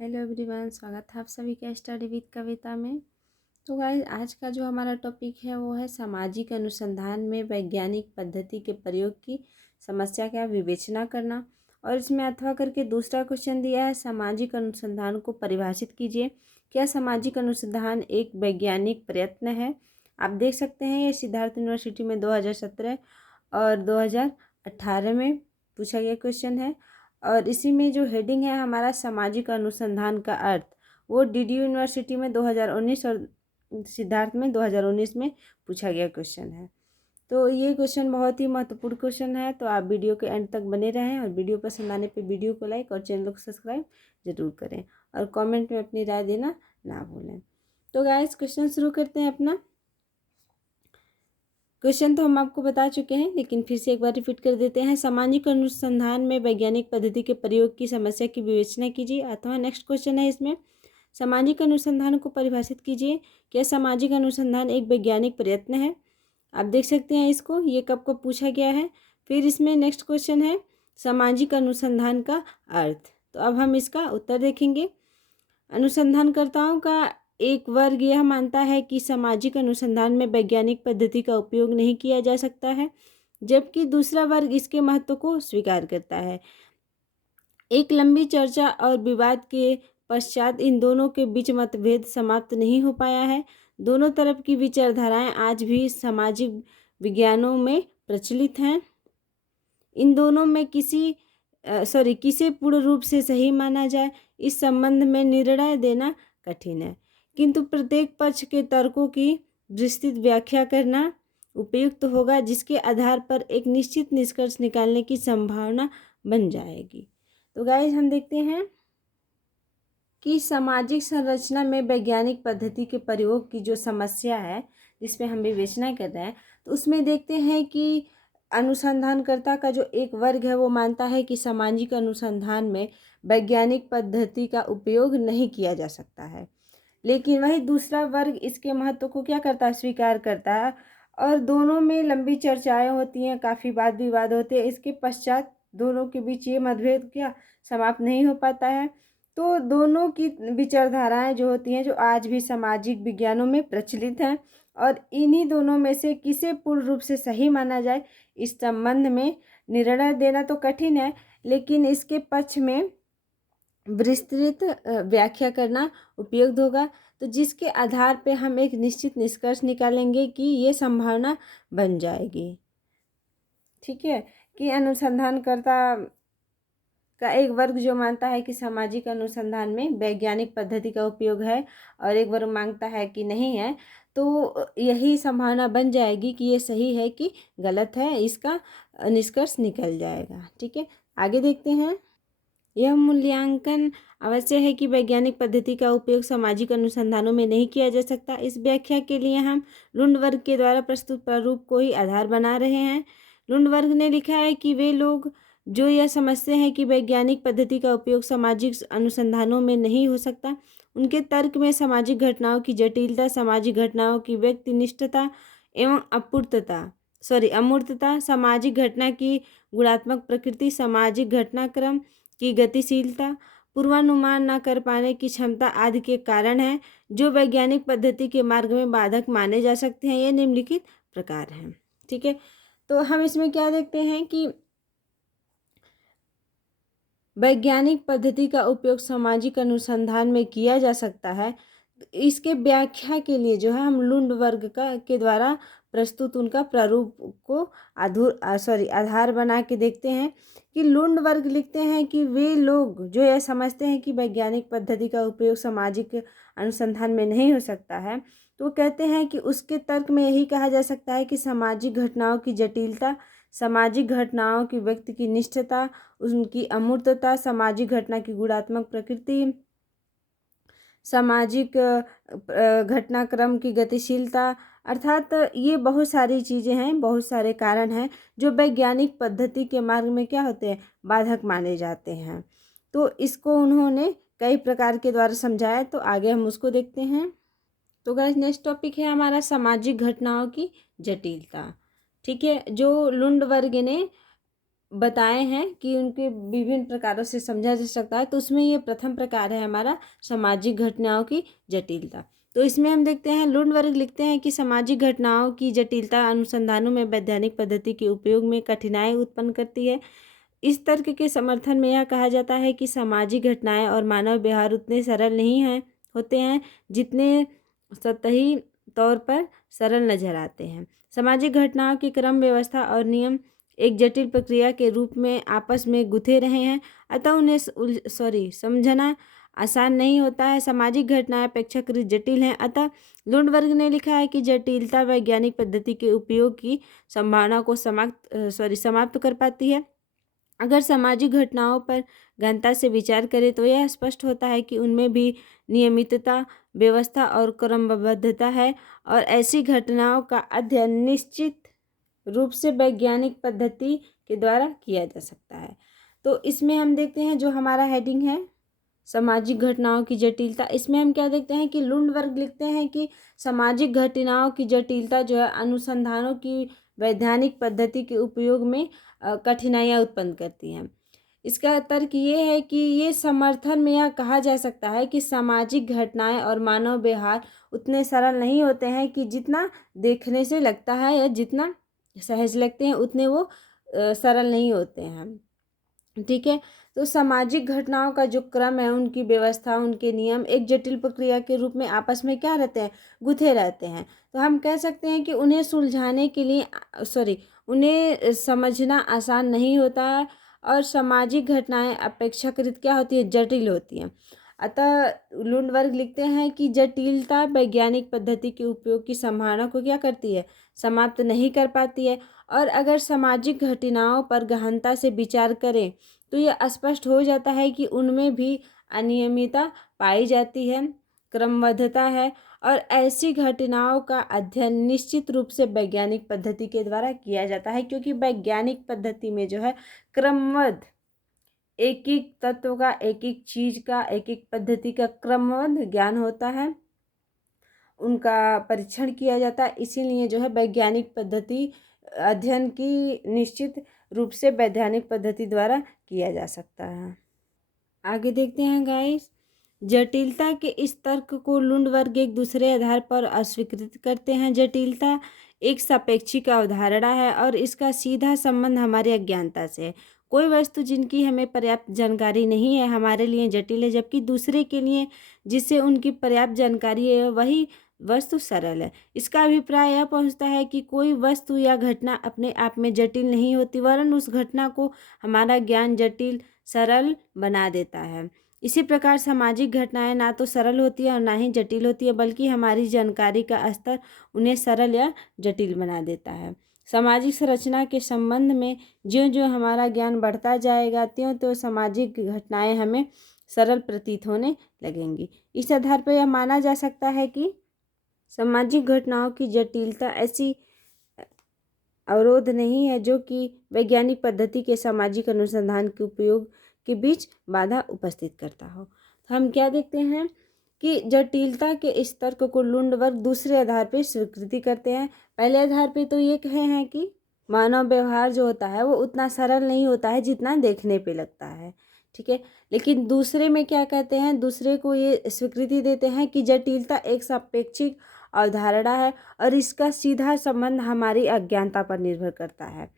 Hello everyone, स्वागत है आप सभी का स्टडी विद कविता में। तो गाइस, आज का जो हमारा टॉपिक है वो है सामाजिक अनुसंधान में वैज्ञानिक पद्धति के प्रयोग की समस्या का विवेचना करना। और इसमें अथवा करके दूसरा क्वेश्चन दिया है, सामाजिक अनुसंधान को परिभाषित कीजिए। क्या सामाजिक अनुसंधान एक वैज्ञानिक प्रयत्न है? आप देख सकते हैं ये सिद्धार्थ यूनिवर्सिटी में 2017 और 2018 में पूछा गया क्वेश्चन है। और इसी में जो हेडिंग है हमारा सामाजिक अनुसंधान का अर्थ, वो डीडीयू यूनिवर्सिटी में 2019 और सिद्धार्थ में 2019 में पूछा गया क्वेश्चन है। तो ये क्वेश्चन बहुत ही महत्वपूर्ण क्वेश्चन है, तो आप वीडियो के एंड तक बने रहें और वीडियो पसंद आने पे वीडियो को लाइक और चैनल को सब्सक्राइब जरूर करें और कमेंट में अपनी राय देना ना भूलें। तो गाइस, क्वेश्चन शुरू करते हैं अपना। क्वेश्चन तो हम आपको बता चुके हैं, लेकिन फिर से एक बार रिपीट कर देते हैं। सामाजिक अनुसंधान में वैज्ञानिक पद्धति के प्रयोग की समस्या की विवेचना कीजिए। अथवा नेक्स्ट क्वेश्चन है इसमें, सामाजिक अनुसंधान को परिभाषित कीजिए। क्या सामाजिक अनुसंधान एक वैज्ञानिक प्रयत्न है? आप देख सकते हैं इसको, ये कब कब पूछा गया है। फिर इसमें नेक्स्ट क्वेश्चन है सामाजिक अनुसंधान का अर्थ। तो अब हम इसका उत्तर देखेंगे। अनुसंधानकर्ताओं का एक वर्ग यह मानता है कि सामाजिक अनुसंधान में वैज्ञानिक पद्धति का उपयोग नहीं किया जा सकता है, जबकि दूसरा वर्ग इसके महत्व को स्वीकार करता है। एक लंबी चर्चा और विवाद के पश्चात इन दोनों के बीच मतभेद समाप्त नहीं हो पाया है। दोनों तरफ की विचारधाराएं आज भी सामाजिक विज्ञानों में प्रचलित हैं। इन दोनों में किसे पूर्ण रूप से सही माना जाए, इस संबंध में निर्णय देना कठिन है, किंतु प्रत्येक पक्ष के तर्कों की विस्तृत व्याख्या करना उपयुक्त होगा, जिसके आधार पर एक निश्चित निष्कर्ष निकालने की संभावना बन जाएगी। तो गाइस, हम देखते हैं कि सामाजिक संरचना में वैज्ञानिक पद्धति के प्रयोग की जो समस्या है, जिसमें हम विवेचना कर रहे हैं, तो उसमें देखते हैं कि अनुसंधानकर्ता का जो एक वर्ग है वो मानता है कि सामाजिक अनुसंधान में वैज्ञानिक पद्धति का उपयोग नहीं किया जा सकता है, लेकिन वही दूसरा वर्ग इसके महत्व को क्या करता है, स्वीकार करता है। और दोनों में लंबी चर्चाएं होती हैं, काफ़ी वाद विवाद होते हैं। इसके पश्चात दोनों के बीच ये मतभेद क्या समाप्त नहीं हो पाता है। तो दोनों की विचारधाराएं जो होती हैं, जो आज भी सामाजिक विज्ञानों में प्रचलित हैं, और इन्हीं दोनों में से किसे पूर्ण रूप से सही माना जाए, इस संबंध में निर्णय देना तो कठिन है, लेकिन इसके पक्ष में विस्तृत व्याख्या करना उपयुक्त होगा, तो जिसके आधार पे हम एक निश्चित निष्कर्ष निकालेंगे कि ये संभावना बन जाएगी। ठीक है, कि अनुसंधानकर्ता का एक वर्ग जो मानता है कि सामाजिक अनुसंधान में वैज्ञानिक पद्धति का उपयोग है और एक वर्ग मांगता है कि नहीं है, तो यही संभावना बन जाएगी कि ये सही है कि गलत है, इसका निष्कर्ष निकल जाएगा। ठीक है, आगे देखते हैं। यह मूल्यांकन अवश्य है कि वैज्ञानिक पद्धति का उपयोग सामाजिक अनुसंधानों में नहीं किया जा सकता। इस व्याख्या के लिए हम लुंड वर्ग के द्वारा प्रस्तुत प्रारूप को ही आधार बना रहे हैं। लुंड वर्ग ने लिखा है कि वे लोग जो यह समझते हैं कि वैज्ञानिक पद्धति का उपयोग सामाजिक अनुसंधानों में नहीं हो सकता, उनके तर्क में सामाजिक घटनाओं की जटिलता, सामाजिक घटनाओं की व्यक्तिनिष्ठता एवं अमूर्तता, सामाजिक घटना की गुणात्मक प्रकृति, सामाजिक घटनाक्रम की गतिशीलता, पूर्वानुमान न कर पाने की क्षमता आदि के कारण हैं, जो वैज्ञानिक पद्धति के मार्ग में बाधक माने जा सकते हैं। ये निम्नलिखित प्रकार हैं। ठीक है, तो हम इसमें क्या देखते हैं कि वैज्ञानिक पद्धति का उपयोग सामाजिक अनुसंधान में किया जा सकता है। इसके व्याख्या के लिए जो है हम लुंड वर्ग के द्वारा प्रस्तुत उनका प्रारूप को आधार बना के देखते हैं कि लुंड वर्ग लिखते हैं कि वे लोग जो यह समझते हैं कि वैज्ञानिक पद्धति का उपयोग सामाजिक अनुसंधान में नहीं हो सकता है, तो कहते हैं कि उसके तर्क में यही कहा जा सकता है कि सामाजिक घटनाओं की जटिलता, सामाजिक घटनाओं की व्यक्ति की निष्ठता, उनकी अमूर्तता, सामाजिक घटना की गुणात्मक प्रकृति, सामाजिक घटनाक्रम की गतिशीलता, अर्थात ये बहुत सारी चीज़ें हैं, बहुत सारे कारण हैं जो वैज्ञानिक पद्धति के मार्ग में क्या होते हैं, बाधक माने जाते हैं। तो इसको उन्होंने कई प्रकार के द्वारा समझाया, तो आगे हम उसको देखते हैं। तो गाइस, नेक्स्ट टॉपिक है हमारा सामाजिक घटनाओं की जटिलता। ठीक है, जो लुंड वर्ग ने बताए हैं कि उनके विभिन्न प्रकारों से समझा जा सकता है। तो उसमें ये प्रथम प्रकार है हमारा सामाजिक घटनाओं की जटिलता। तो इसमें हम देखते हैं लुंडबर्ग लिखते हैं कि सामाजिक घटनाओं की जटिलता अनुसंधानों में वैज्ञानिक पद्धति के उपयोग में कठिनाई उत्पन्न करती है। इस तर्क के समर्थन में यह कहा जाता है कि सामाजिक घटनाएं और मानव व्यवहार उतने सरल नहीं हैं होते हैं जितने सतही तौर पर सरल नजर आते हैं। सामाजिक घटनाओं की क्रम व्यवस्था और नियम एक जटिल प्रक्रिया के रूप में आपस में गुथे रहे हैं, अतः उन्हें समझना आसान नहीं होता है। सामाजिक घटनाएं अपेक्षाकृत जटिल हैं, अतः लुंडबर्ग ने लिखा है कि जटिलता वैज्ञानिक पद्धति के उपयोग की संभावना को समाप्त कर पाती है। अगर सामाजिक घटनाओं पर गहनता से विचार करें तो यह स्पष्ट होता है कि उनमें भी नियमितता, व्यवस्था और क्रमबद्धता है, और ऐसी घटनाओं का अध्ययन निश्चित रूप से वैज्ञानिक पद्धति के द्वारा किया जा सकता है। तो इसमें हम देखते हैं जो हमारा हेडिंग है सामाजिक घटनाओं की जटिलता, इसमें हम क्या देखते हैं कि लुंडबर्ग लिखते हैं कि सामाजिक घटनाओं की जटिलता जो है अनुसंधानों की वैज्ञानिक पद्धति के उपयोग में कठिनाइयाँ उत्पन्न करती हैं। इसका तर्क ये है कि ये समर्थन में यह कहा जा सकता है कि सामाजिक घटनाएं और मानव व्यवहार उतने सरल नहीं होते हैं कि जितना देखने से लगता है या जितना सहज लगते हैं उतने वो सरल नहीं होते हैं। ठीक है, तो सामाजिक घटनाओं का जो क्रम है, उनकी व्यवस्था, उनके नियम एक जटिल प्रक्रिया के रूप में आपस में क्या रहते हैं, गुथे रहते हैं। तो हम कह सकते हैं कि उन्हें सुलझाने के लिए उन्हें समझना आसान नहीं होता है, और सामाजिक घटनाएं अपेक्षाकृत क्या होती है, जटिल होती हैं। अतः लुंडबर्ग लिखते हैं कि जटिलता वैज्ञानिक पद्धति के उपयोग की संभावना को क्या करती है, समाप्त नहीं कर पाती है। और अगर सामाजिक घटनाओं पर गहनता से विचार करें तो यह स्पष्ट हो जाता है कि उनमें भी अनियमितता पाई जाती है, क्रमबद्धता है, और ऐसी घटनाओं का अध्ययन निश्चित रूप से वैज्ञानिक पद्धति के द्वारा किया जाता है, क्योंकि वैज्ञानिक पद्धति में जो है क्रमबद्ध एक एक तत्व का, एक एक चीज का, एक एक पद्धति का क्रमबद्ध ज्ञान होता है, उनका परीक्षण किया जाता है। इसीलिए जो है वैज्ञानिक पद्धति अध्ययन की निश्चित रूप से वैज्ञानिक पद्धति द्वारा किया जा सकता है। आगे देखते हैं गाइस, जटिलता के इस तर्क को लुंडबर्ग एक दूसरे आधार पर अस्वीकृत करते हैं। जटिलता एक सापेक्षिक अवधारणा है और इसका सीधा संबंध हमारी अज्ञानता से है। कोई वस्तु जिनकी हमें पर्याप्त जानकारी नहीं है हमारे लिए जटिल है, जबकि दूसरे के लिए जिससे उनकी पर्याप्त जानकारी है वही वस्तु सरल है। इसका अभिप्राय यह पहुंचता है कि कोई वस्तु या घटना अपने आप में जटिल नहीं होती, वरन उस घटना को हमारा ज्ञान जटिल सरल बना देता है। इसी प्रकार सामाजिक घटनाएं ना तो सरल होती है और ना ही जटिल होती है, बल्कि हमारी जानकारी का स्तर उन्हें सरल या जटिल बना देता है। सामाजिक संरचना के संबंध में ज्यों ज्यों हमारा ज्ञान बढ़ता जाएगा त्यों त्यों सामाजिक घटनाएं हमें सरल प्रतीत होने लगेंगी। इस आधार पर यह माना जा सकता है कि सामाजिक घटनाओं की जटिलता ऐसी अवरोध नहीं है जो कि वैज्ञानिक पद्धति के सामाजिक अनुसंधान के उपयोग के बीच बाधा उपस्थित करता हो। तो हम क्या देखते हैं कि जटिलता के इस तर्क को लुंडबर्ग दूसरे आधार पर स्वीकृति करते हैं। पहले आधार पे तो ये कहे हैं कि मानव व्यवहार जो होता है वो उतना सरल नहीं होता है जितना देखने पे लगता है, ठीक है। लेकिन दूसरे में क्या कहते हैं, दूसरे को ये स्वीकृति देते हैं कि जटिलता एक सापेक्षिक अवधारणा है और इसका सीधा संबंध हमारी अज्ञानता पर निर्भर करता है।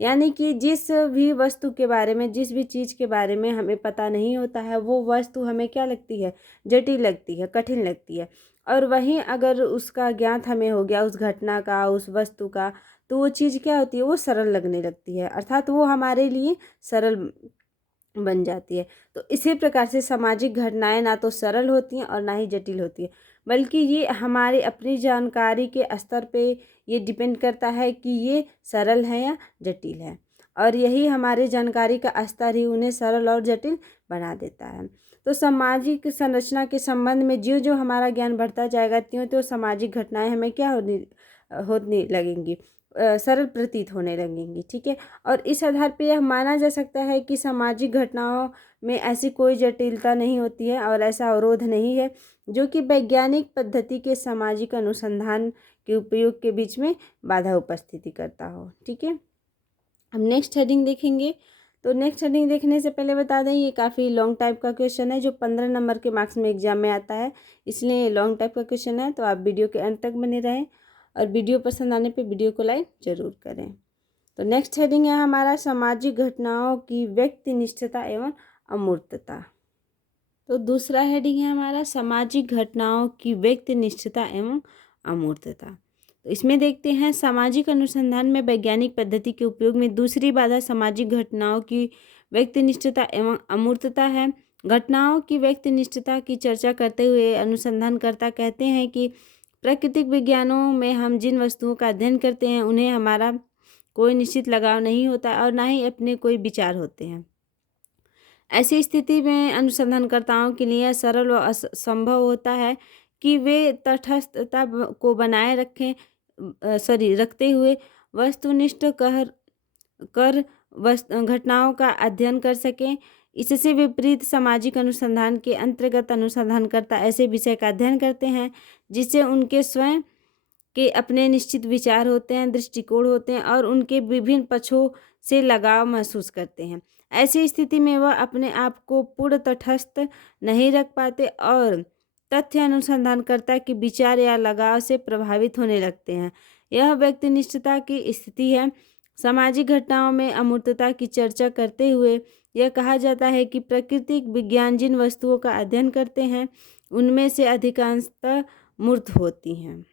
यानी कि जिस भी वस्तु के बारे में, जिस भी चीज़ के बारे में हमें पता नहीं होता है वो वस्तु हमें क्या लगती है, जटिल लगती है, कठिन लगती है। और वहीं अगर उसका ज्ञात हमें हो गया, उस घटना का, उस वस्तु का, तो वो चीज़ क्या होती है, वो सरल लगने लगती है, अर्थात वो हमारे लिए सरल बन जाती है। तो इसी प्रकार से सामाजिक घटनाएं ना तो सरल होती हैं और ना ही जटिल होती है, बल्कि ये हमारी अपनी जानकारी के स्तर पे ये डिपेंड करता है कि ये सरल है या जटिल है, और यही हमारी जानकारी का स्तर ही उन्हें सरल और जटिल बना देता है। तो सामाजिक संरचना के संबंध में जो जो हमारा ज्ञान बढ़ता जाएगा त्यों त्यों सामाजिक घटनाएं हमें क्या होने लगेंगी, सरल प्रतीत होने लगेंगी, ठीक है। और इस आधार पर यह माना जा सकता है कि सामाजिक घटनाओं में ऐसी कोई जटिलता नहीं होती है और ऐसा अवरोध नहीं है जो कि वैज्ञानिक पद्धति के सामाजिक अनुसंधान के उपयोग के बीच में बाधा उपस्थिति करता हो, ठीक है। हम नेक्स्ट हेडिंग देखेंगे। तो नेक्स्ट हेडिंग देखने से पहले बता दें, ये काफ़ी लॉन्ग टाइप का क्वेश्चन है जो 15 नंबर के मार्क्स में एग्जाम में आता है, इसलिए ये लॉन्ग टाइप का क्वेश्चन है। तो आप वीडियो के अंत तक बने रहें और वीडियो पसंद आने पे वीडियो को लाइक जरूर करें। तो नेक्स्ट हेडिंग है हमारा सामाजिक घटनाओं की व्यक्तिनिष्ठता एवं अमूर्तता। तो दूसरा हेडिंग है हमारा सामाजिक घटनाओं की व्यक्तिनिष्ठता एवं अमूर्तता। तो इसमें देखते हैं सामाजिक अनुसंधान में वैज्ञानिक पद्धति के उपयोग में दूसरी बाधा सामाजिक घटनाओं की व्यक्तिनिष्ठता एवं अमूर्तता है। घटनाओं की व्यक्तिनिष्ठता की चर्चा करते हुए अनुसंधानकर्ता कहते हैं कि प्राकृतिक विज्ञानों में हम जिन वस्तुओं का अध्ययन करते हैं उन्हें हमारा कोई निश्चित लगाव नहीं होता और ना ही अपने कोई विचार होते हैं। ऐसी स्थिति में अनुसंधानकर्ताओं के लिए सरल व असंभव होता है कि वे तटस्थता को बनाए रखते हुए वस्तुनिष्ठ कर घटनाओं का अध्ययन कर सकें। इससे विपरीत सामाजिक अनुसंधान के अंतर्गत अनुसंधानकर्ता ऐसे विषय का अध्ययन करते हैं जिससे उनके स्वयं के अपने निश्चित विचार होते हैं, दृष्टिकोण होते हैं और उनके विभिन्न पक्षों से लगाव महसूस करते हैं। ऐसी स्थिति में वह अपने आप को पूर्ण तटस्थ नहीं रख पाते और तथ्य अनुसंधानकर्ता के विचार या लगाव से प्रभावित होने लगते हैं। यह व्यक्तिनिष्ठता की स्थिति है। सामाजिक घटनाओं में अमूर्तता की चर्चा करते हुए यह कहा जाता है कि प्राकृतिक विज्ञान जिन वस्तुओं का अध्ययन करते हैं उनमें से अधिकांशतः मूर्त होती हैं।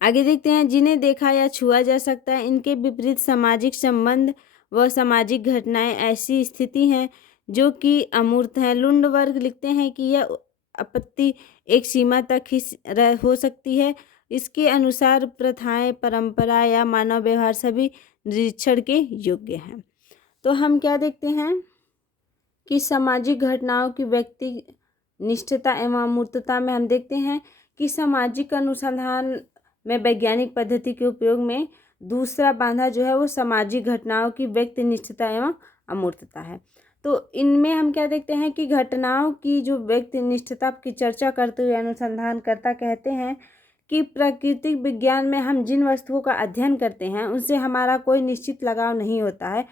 आगे देखते हैं जिन्हें देखा या छुआ जा सकता है। इनके विपरीत सामाजिक संबंध व सामाजिक घटनाएं ऐसी स्थिति हैं जो कि अमूर्त हैं। लुंडवर्ग लिखते हैं कि यह आपत्ति एक सीमा तक ही हो सकती है। इसके अनुसार प्रथाएं, परंपरा या मानव व्यवहार सभी निरीक्षण के योग्य हैं। तो हम क्या देखते हैं कि सामाजिक घटनाओं की व्यक्ति निष्ठता एवं अमूर्तता में हम देखते हैं कि सामाजिक अनुसंधान में वैज्ञानिक पद्धति के उपयोग में दूसरा बाधा जो है वो सामाजिक घटनाओं की व्यक्तिनिष्ठता एवं अमूर्तता है। तो इनमें हम क्या देखते हैं कि घटनाओं की जो व्यक्तिनिष्ठता की चर्चा करते हुए अनुसंधानकर्ता कहते हैं कि प्राकृतिक विज्ञान में हम जिन वस्तुओं का अध्ययन करते हैं उनसे हमारा कोई निश्चित लगाव नहीं होता है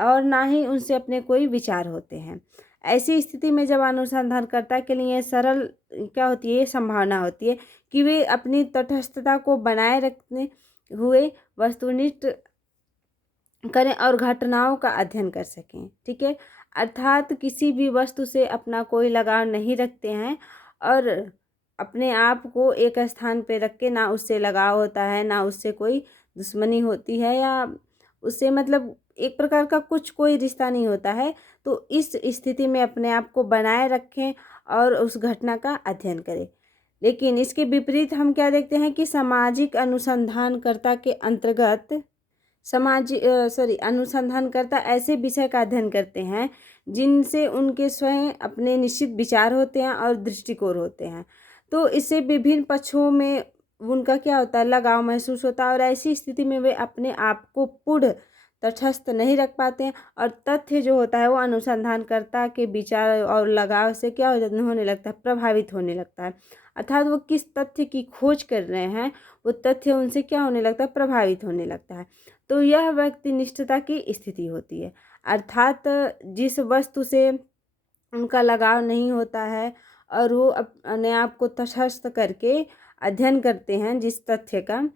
और ना ही उनसे अपने कोई विचार होते हैं। ऐसी स्थिति में जब अनुसंधानकर्ता के लिए सरल क्या होती है, संभावना होती है कि वे अपनी तटस्थता को बनाए रखते हुए वस्तुनिष्ठ करें और घटनाओं का अध्ययन कर सकें। ठीक है, अर्थात किसी भी वस्तु से अपना कोई लगाव नहीं रखते हैं और अपने आप को एक स्थान पे रख के ना उससे लगाव होता है ना उससे कोई दुश्मनी होती है या उससे मतलब एक प्रकार का कोई रिश्ता नहीं होता है। तो इस स्थिति में अपने आप को बनाए रखें और उस घटना का अध्ययन करें। लेकिन इसके विपरीत हम क्या देखते हैं कि सामाजिक अनुसंधानकर्ता के अंतर्गत अनुसंधानकर्ता ऐसे विषय का अध्ययन करते हैं जिनसे उनके स्वयं अपने निश्चित विचार होते हैं और दृष्टिकोण होते हैं। तो इससे विभिन्न पक्षों में उनका क्या होता है, लगाव महसूस होता है और ऐसी स्थिति में वे अपने आप को पूर्ण तटस्थ नहीं रख पाते हैं और तथ्य जो होता है वो अनुसंधानकर्ता के विचार और लगाव से क्या होने लगता है, प्रभावित होने लगता है। अर्थात वो किस तथ्य की खोज कर रहे हैं वो तथ्य उनसे क्या होने लगता है, प्रभावित होने लगता है। तो यह व्यक्तिनिष्ठता की स्थिति होती है। अर्थात जिस वस्तु से उनका लगाव नहीं होता है और वो अपने आप को तटस्थ करके अध्ययन करते हैं जिस तथ्य का,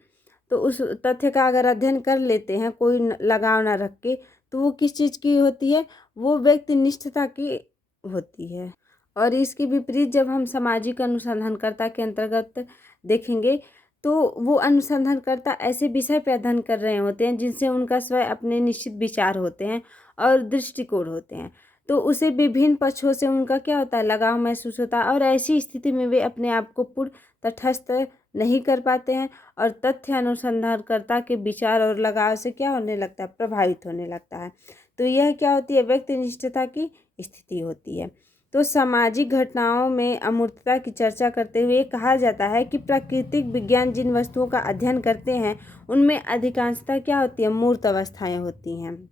तो उस तथ्य का अगर अध्ययन कर लेते हैं कोई लगाव ना रख के, तो वो किस चीज़ की होती है, वो व्यक्तिनिष्ठता की होती है। और इसके विपरीत जब हम सामाजिक अनुसंधानकर्ता के अंतर्गत देखेंगे तो वो अनुसंधानकर्ता ऐसे विषय पे अध्ययन कर रहे होते हैं जिनसे उनका स्वयं अपने निश्चित विचार होते हैं और दृष्टिकोण होते हैं। तो उसे विभिन्न पक्षों से उनका क्या होता है, लगाव महसूस होता है और ऐसी स्थिति में वे अपने आप को पूर्ण तटस्थ नहीं कर पाते हैं और तथ्य अनुसंधानकर्ता के विचार और लगाव से क्या होने लगता है, प्रभावित होने लगता है। तो यह क्या होती है, व्यक्तिनिष्ठता की स्थिति होती है। तो सामाजिक घटनाओं में अमूर्तता की चर्चा करते हुए कहा जाता है कि प्राकृतिक विज्ञान जिन वस्तुओं का अध्ययन करते हैं उनमें अधिकांशतः क्या होती है, मूर्त अवस्थाएं होती हैं।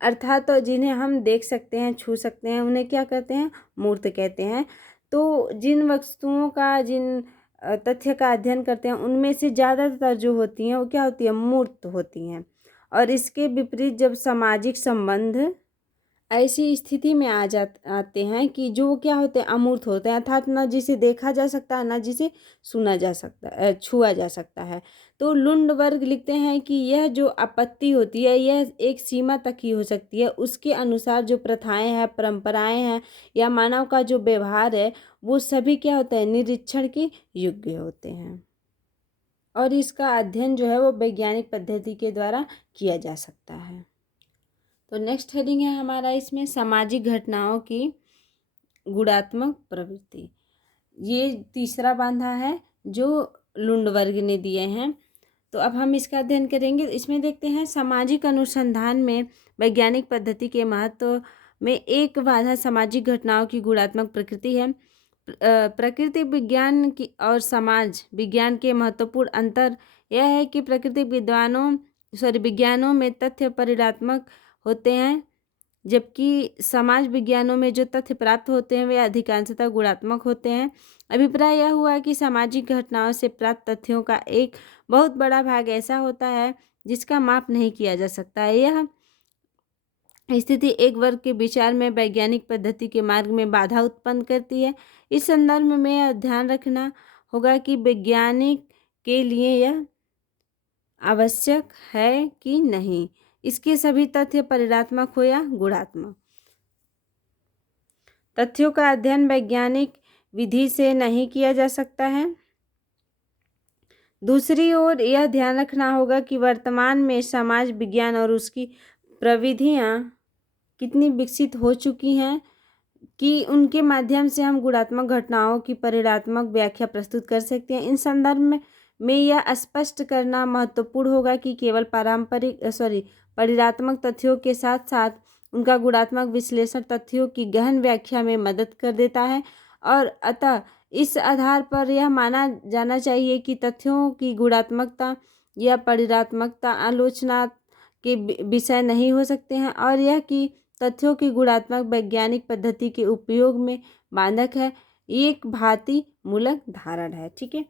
अर्थात तो जिन्हें हम देख सकते हैं, छू सकते हैं, उन्हें क्या कहते हैं, मूर्त कहते हैं। तो जिन वस्तुओं का जिन तथ्य का अध्ययन करते हैं उनमें से ज़्यादातर जो होती हैं वो क्या होती है, मूर्त होती हैं। और इसके विपरीत जब सामाजिक संबंध ऐसी स्थिति में आते हैं कि जो क्या होते हैं, अमूर्त होते हैं, अर्थात ना जिसे देखा जा सकता है, ना जिसे सुना जा सकता है, छुआ जा सकता है। तो लुंडबर्ग लिखते हैं कि यह जो आपत्ति होती है यह एक सीमा तक ही हो सकती है। उसके अनुसार जो प्रथाएं हैं, परंपराएं हैं या मानव का जो व्यवहार है वो सभी क्या होता है, निरीक्षण के योग्य होते हैं और इसका अध्ययन जो है वो वैज्ञानिक पद्धति के द्वारा किया जा सकता है। तो नेक्स्ट हेडिंग है हमारा इसमें सामाजिक घटनाओं की गुणात्मक प्रवृत्ति। ये तीसरा बांधा है जो लुंडबर्ग ने दिए हैं। तो अब हम इसका अध्ययन करेंगे। इसमें देखते हैं सामाजिक अनुसंधान में वैज्ञानिक पद्धति के महत्व में एक बाधा सामाजिक घटनाओं की गुणात्मक प्रकृति है। प्रकृति विज्ञान की और समाज विज्ञान के महत्वपूर्ण अंतर यह है कि प्रकृति विज्ञानों में तथ्य परिणात्मक होते हैं, जबकि समाज विज्ञानों में जो तथ्य प्राप्त होते हैं वे अधिकांशतः गुणात्मक होते हैं। अभिप्राय यह हुआ कि सामाजिक घटनाओं से प्राप्त तथ्यों का एक बहुत बड़ा भाग ऐसा होता है जिसका माप नहीं किया जा सकता है। यह स्थिति एक वर्ग के विचार में वैज्ञानिक पद्धति के मार्ग में बाधा उत्पन्न करती है। इस संदर्भ में यह ध्यान रखना होगा कि वैज्ञानिक के लिए यह आवश्यक है कि नहीं, इसके सभी तथ्य परिणात्मक हो या गुणात्मक। तथ्यों का अध्ययन वैज्ञानिक विधि से नहीं किया जा सकता है। दूसरी ओर यह ध्यान रखना होगा कि वर्तमान में समाज विज्ञान और उसकी प्रविधियां कितनी विकसित हो चुकी हैं कि उनके माध्यम से हम गुणात्मक घटनाओं की परिणात्मक व्याख्या प्रस्तुत कर सकते हैं। इन संदर्भ में यह स्पष्ट करना महत्वपूर्ण होगा कि केवल परिणात्मक तथ्यों के साथ साथ उनका गुणात्मक विश्लेषण तथ्यों की गहन व्याख्या में मदद कर देता है और अतः इस आधार पर यह माना जाना चाहिए कि तथ्यों की गुणात्मकता या परिणात्मकता आलोचना के विषय नहीं हो सकते हैं और यह कि तथ्यों की गुणात्मक वैज्ञानिक पद्धति के उपयोग में बाधक है, एक भांति मूलक धारण है। ठीक है,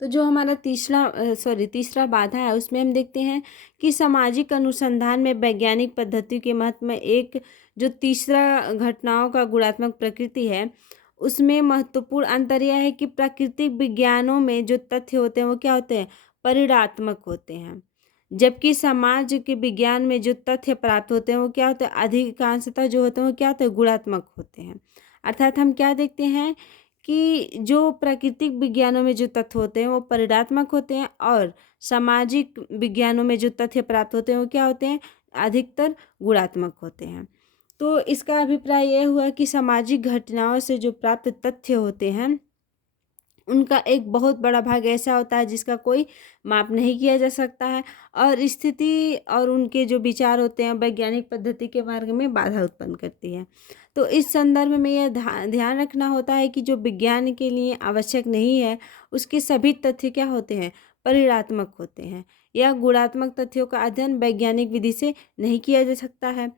तो जो हमारा तीसरा बाधा है उसमें हम देखते हैं कि सामाजिक अनुसंधान में वैज्ञानिक पद्धति के महत्व में एक जो तीसरा घटनाओं का गुणात्मक प्रकृति है उसमें महत्वपूर्ण अंतर यह है कि प्राकृतिक विज्ञानों में जो तथ्य होते हैं वो क्या होते हैं, परिणात्मक होते हैं, जबकि समाज के विज्ञान में जो तथ्य प्राप्त होते हैं वो क्या होते हैं, अधिकांशतः जो होते हैं वो क्या होते हैं, गुणात्मक होते हैं। अर्थात हम क्या देखते हैं कि जो प्राकृतिक विज्ञानों में जो तथ्य होते हैं वो परिणात्मक होते हैं और सामाजिक विज्ञानों में जो तथ्य प्राप्त होते हैं वो क्या होते हैं, अधिकतर गुणात्मक होते हैं। तो इसका अभिप्राय यह हुआ कि सामाजिक घटनाओं से जो प्राप्त तथ्य होते हैं उनका एक बहुत बड़ा भाग ऐसा होता है जिसका कोई माप नहीं किया जा सकता है और स्थिति और उनके जो विचार होते हैं वैज्ञानिक पद्धति के मार्ग में बाधा उत्पन्न करती है। तो इस संदर्भ में यह ध्यान रखना होता है कि जो विज्ञान के लिए आवश्यक नहीं है उसके सभी तथ्य क्या होते हैं, परिणात्मक होते हैं। यह गुणात्मक तथ्यों का अध्ययन वैज्ञानिक विधि से नहीं किया जा सकता है।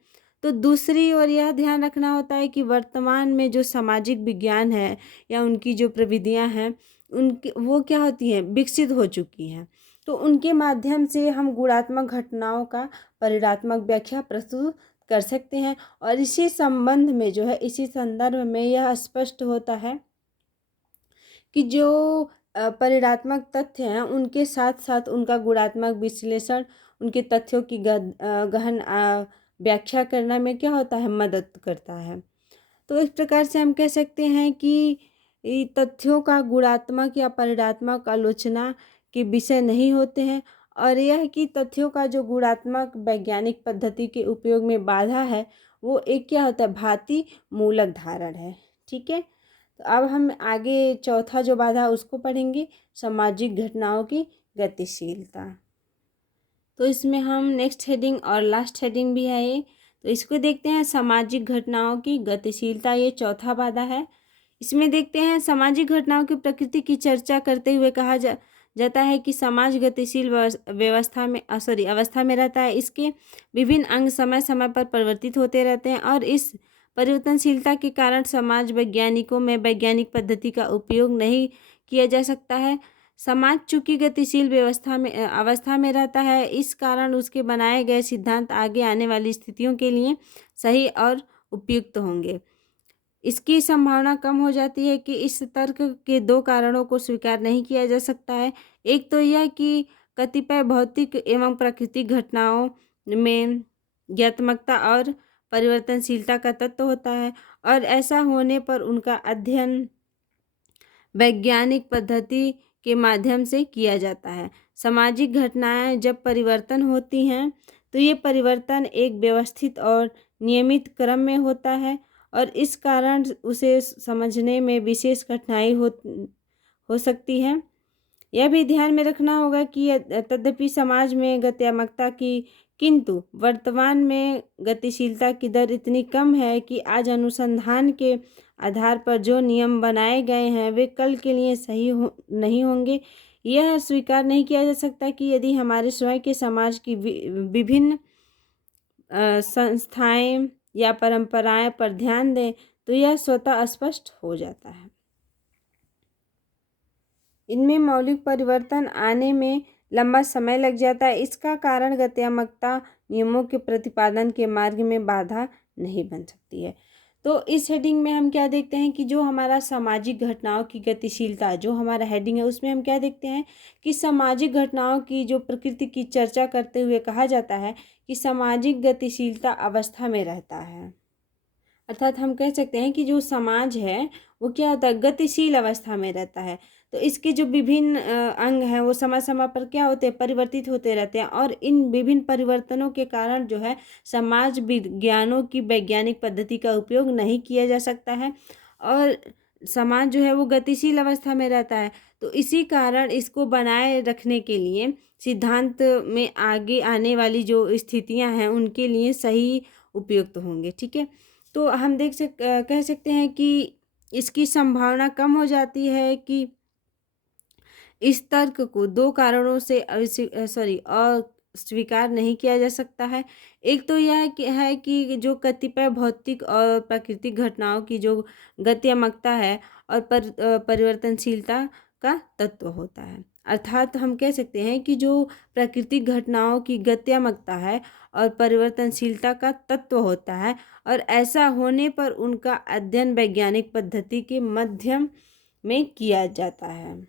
तो दूसरी ओर यह ध्यान रखना होता है कि वर्तमान में जो सामाजिक विज्ञान है या उनकी जो प्रविधियां हैं उनकी वो क्या होती हैं, विकसित हो चुकी हैं, तो उनके माध्यम से हम गुणात्मक घटनाओं का परिणात्मक व्याख्या प्रस्तुत कर सकते हैं। और इसी संबंध में जो है, इसी संदर्भ में यह स्पष्ट होता है कि जो परिणात्मक तथ्य हैं उनके साथ साथ उनका गुणात्मक विश्लेषण उनके तथ्यों की गहन व्याख्या करने में क्या होता है, मदद करता है। तो इस प्रकार से हम कह सकते हैं कि तथ्यों का गुणात्मक या परिणात्मक आलोचना के विषय नहीं होते हैं और यह कि तथ्यों का जो गुणात्मक वैज्ञानिक पद्धति के उपयोग में बाधा है वो एक क्या होता है, भांति मूलक धारण है। ठीक है, तो अब हम आगे चौथा जो बाधा उसको पढ़ेंगे, सामाजिक घटनाओं की गतिशीलता। तो इसमें हम नेक्स्ट हेडिंग और लास्ट हेडिंग भी है ये, तो इसको देखते हैं, सामाजिक घटनाओं की गतिशीलता, ये चौथा बाधा है। इसमें देखते हैं सामाजिक घटनाओं की प्रकृति की चर्चा करते हुए कहा जाता है कि समाज गतिशील अवस्था में रहता है। इसके विभिन्न अंग समय समय पर परिवर्तित होते रहते हैं और इस परिवर्तनशीलता के कारण समाज वैज्ञानिकों में वैज्ञानिक पद्धति का उपयोग नहीं किया जा सकता है। समाज चूंकि गतिशील अवस्था में रहता है, इस कारण उसके बनाए गए सिद्धांत आगे आने वाली स्थितियों के लिए सही और उपयुक्त होंगे। इसकी संभावना कम हो जाती है कि इस तर्क के दो कारणों को स्वीकार नहीं किया जा सकता है। एक तो यह कि कतिपय भौतिक एवं प्राकृतिक घटनाओं में ज्ञात्मकता और परिवर्तनशीलता का तत्व होता है और ऐसा होने पर उनका अध्ययन वैज्ञानिक पद्धति के माध्यम से किया जाता है। सामाजिक घटनाएं जब परिवर्तन होती हैं तो ये परिवर्तन एक व्यवस्थित और नियमित क्रम में होता है और इस कारण उसे समझने में विशेष कठिनाई हो सकती है। यह भी ध्यान में रखना होगा कि तद्यपि समाज में गत्यात्मकता की किंतु वर्तमान में गतिशीलता की दर इतनी कम है कि आज अनुसंधान के आधार पर जो नियम बनाए गए हैं वे कल के लिए नहीं होंगे। यह स्वीकार नहीं किया जा सकता कि यदि हमारे स्वयं के समाज की विभिन्न संस्थाएं या परंपराएं पर ध्यान दें तो यह स्वतः स्पष्ट हो जाता है। इनमें मौलिक परिवर्तन आने में लंबा समय लग जाता है। इसका कारण गत्यात्मकता नियमों के प्रतिपादन के मार्ग में बाधा नहीं बन सकती है। तो इस हेडिंग में हम क्या देखते हैं कि जो हमारा सामाजिक घटनाओं की गतिशीलता जो हमारा हेडिंग है उसमें हम क्या देखते हैं कि सामाजिक घटनाओं की जो प्रकृति की चर्चा करते हुए कहा जाता है कि सामाजिक गतिशीलता अवस्था में रहता है। अर्थात हम कह सकते हैं कि जो समाज है वो क्या होता है, गतिशील अवस्था में रहता है। तो इसके जो विभिन्न अंग हैं वो समय समय पर क्या होते हैं, परिवर्तित होते रहते हैं और इन विभिन्न परिवर्तनों के कारण जो है समाज विज्ञानों की वैज्ञानिक पद्धति का उपयोग नहीं किया जा सकता है और समाज जो है वो गतिशील अवस्था में रहता है। तो इसी कारण इसको बनाए रखने के लिए सिद्धांत में आगे आने वाली जो स्थितियां हैं उनके लिए सही उपयुक्त होंगे। ठीक है, तो हम कह सकते हैं कि इसकी संभावना कम हो जाती है कि इस तर्क को दो कारणों से अस्वीकार नहीं किया जा सकता है। एक तो यह है कि जो कतिपय भौतिक और प्राकृतिक घटनाओं की जो गत्यात्मकता है और परिवर्तनशीलता का तत्व होता है। अर्थात हम कह सकते हैं कि जो प्राकृतिक घटनाओं की गत्यात्मकता है और परिवर्तनशीलता का तत्व होता है और ऐसा होने पर उनका अध्ययन वैज्ञानिक पद्धति के माध्यम में किया जाता है।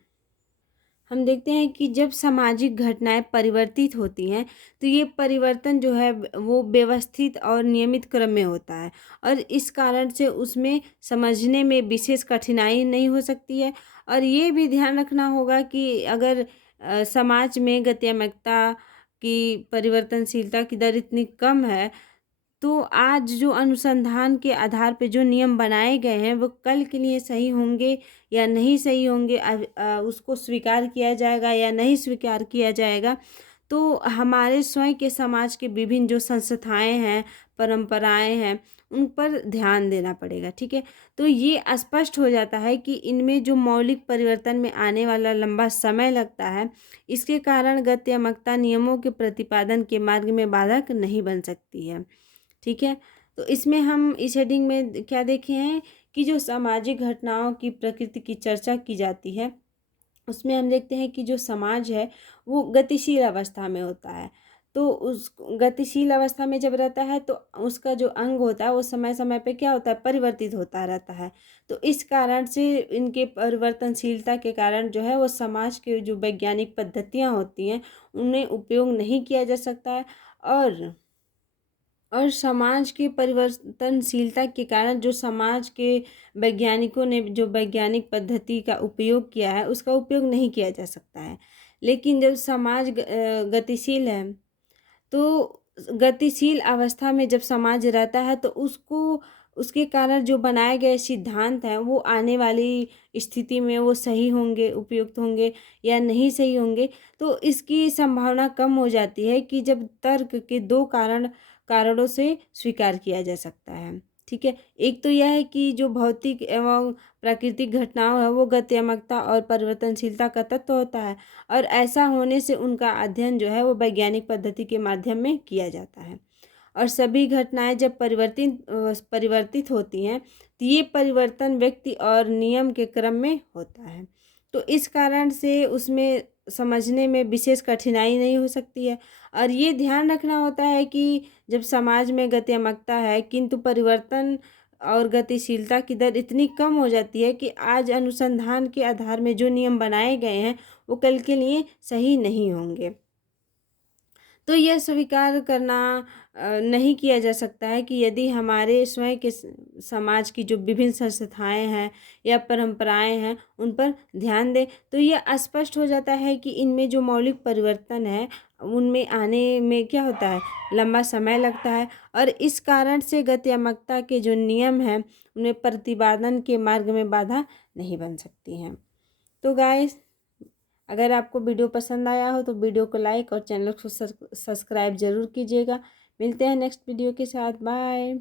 हम देखते हैं कि जब सामाजिक घटनाएं परिवर्तित होती हैं तो ये परिवर्तन जो है वो व्यवस्थित और नियमित क्रम में होता है और इस कारण से उसमें समझने में विशेष कठिनाई नहीं हो सकती है। और ये भी ध्यान रखना होगा कि अगर समाज में गत्यात्मकता की परिवर्तनशीलता की दर इतनी कम है तो आज जो अनुसंधान के आधार पे जो नियम बनाए गए हैं वो कल के लिए सही होंगे या नहीं सही होंगे, उसको स्वीकार किया जाएगा या नहीं स्वीकार किया जाएगा। तो हमारे स्वयं के समाज के विभिन्न जो संस्थाएं हैं, परंपराएं हैं, उन पर ध्यान देना पड़ेगा। ठीक है, तो ये स्पष्ट हो जाता है कि इनमें जो मौलिक परिवर्तन में आने वाला लंबा समय लगता है, इसके कारण गत्यात्मकता नियमों के प्रतिपादन के मार्ग में बाधक नहीं बन सकती है। ठीक है, तो इसमें हम इस हेडिंग में क्या देखे हैं कि जो सामाजिक घटनाओं की प्रकृति की चर्चा की जाती है उसमें हम देखते हैं कि जो समाज है वो गतिशील अवस्था में होता है। तो उस गतिशील अवस्था में जब रहता है तो उसका जो अंग होता है वो समय समय पे क्या होता है, परिवर्तित होता रहता है। तो इस कारण से इनके परिवर्तनशीलता के कारण जो है वो समाज के जो वैज्ञानिक पद्धतियाँ होती हैं उन्हें उपयोग नहीं किया जा सकता है और समाज की परिवर्तनशीलता के कारण जो समाज के वैज्ञानिकों ने जो वैज्ञानिक पद्धति का उपयोग किया है उसका उपयोग नहीं किया जा सकता है। लेकिन जब समाज गतिशील है तो गतिशील अवस्था में जब समाज रहता है तो उसको उसके कारण जो बनाए गए सिद्धांत हैं वो आने वाली स्थिति में वो सही होंगे, उपयुक्त होंगे या नहीं सही होंगे। तो इसकी संभावना कम हो जाती है कि जब तर्क के दो कारणों से स्वीकार किया जा सकता है। ठीक है, एक तो यह है कि जो भौतिक एवं प्राकृतिक घटनाओं है वो गत्यात्मकता और परिवर्तनशीलता का तत्व होता है और ऐसा होने से उनका अध्ययन जो है वो वैज्ञानिक पद्धति के माध्यम में किया जाता है। और सभी घटनाएं जब परिवर्तित होती हैं तो ये परिवर्तन व्यक्ति और नियम के क्रम में होता है। तो इस कारण से उसमें समझने में विशेष कठिनाई नहीं हो सकती है। और ये ध्यान रखना होता है कि जब समाज में गत्यात्मकता है किंतु परिवर्तन और गतिशीलता की दर इतनी कम हो जाती है कि आज अनुसंधान के आधार में जो नियम बनाए गए हैं वो कल के लिए सही नहीं होंगे। तो यह स्वीकार करना नहीं किया जा सकता है कि यदि हमारे स्वयं के समाज की जो विभिन्न संस्थाएं हैं या परंपराएं हैं उन पर ध्यान दें, तो यह स्पष्ट हो जाता है कि इनमें जो मौलिक परिवर्तन है उनमें आने में क्या होता है, लंबा समय लगता है। और इस कारण से गत्यात्मकता के जो नियम हैं उनमें प्रतिपादन के मार्ग में बाधा नहीं बन सकती हैं। तो गाइस, अगर आपको वीडियो पसंद आया हो तो वीडियो को लाइक और चैनल को सब्सक्राइब ज़रूर कीजिएगा। मिलते हैं नेक्स्ट वीडियो के साथ। बाय।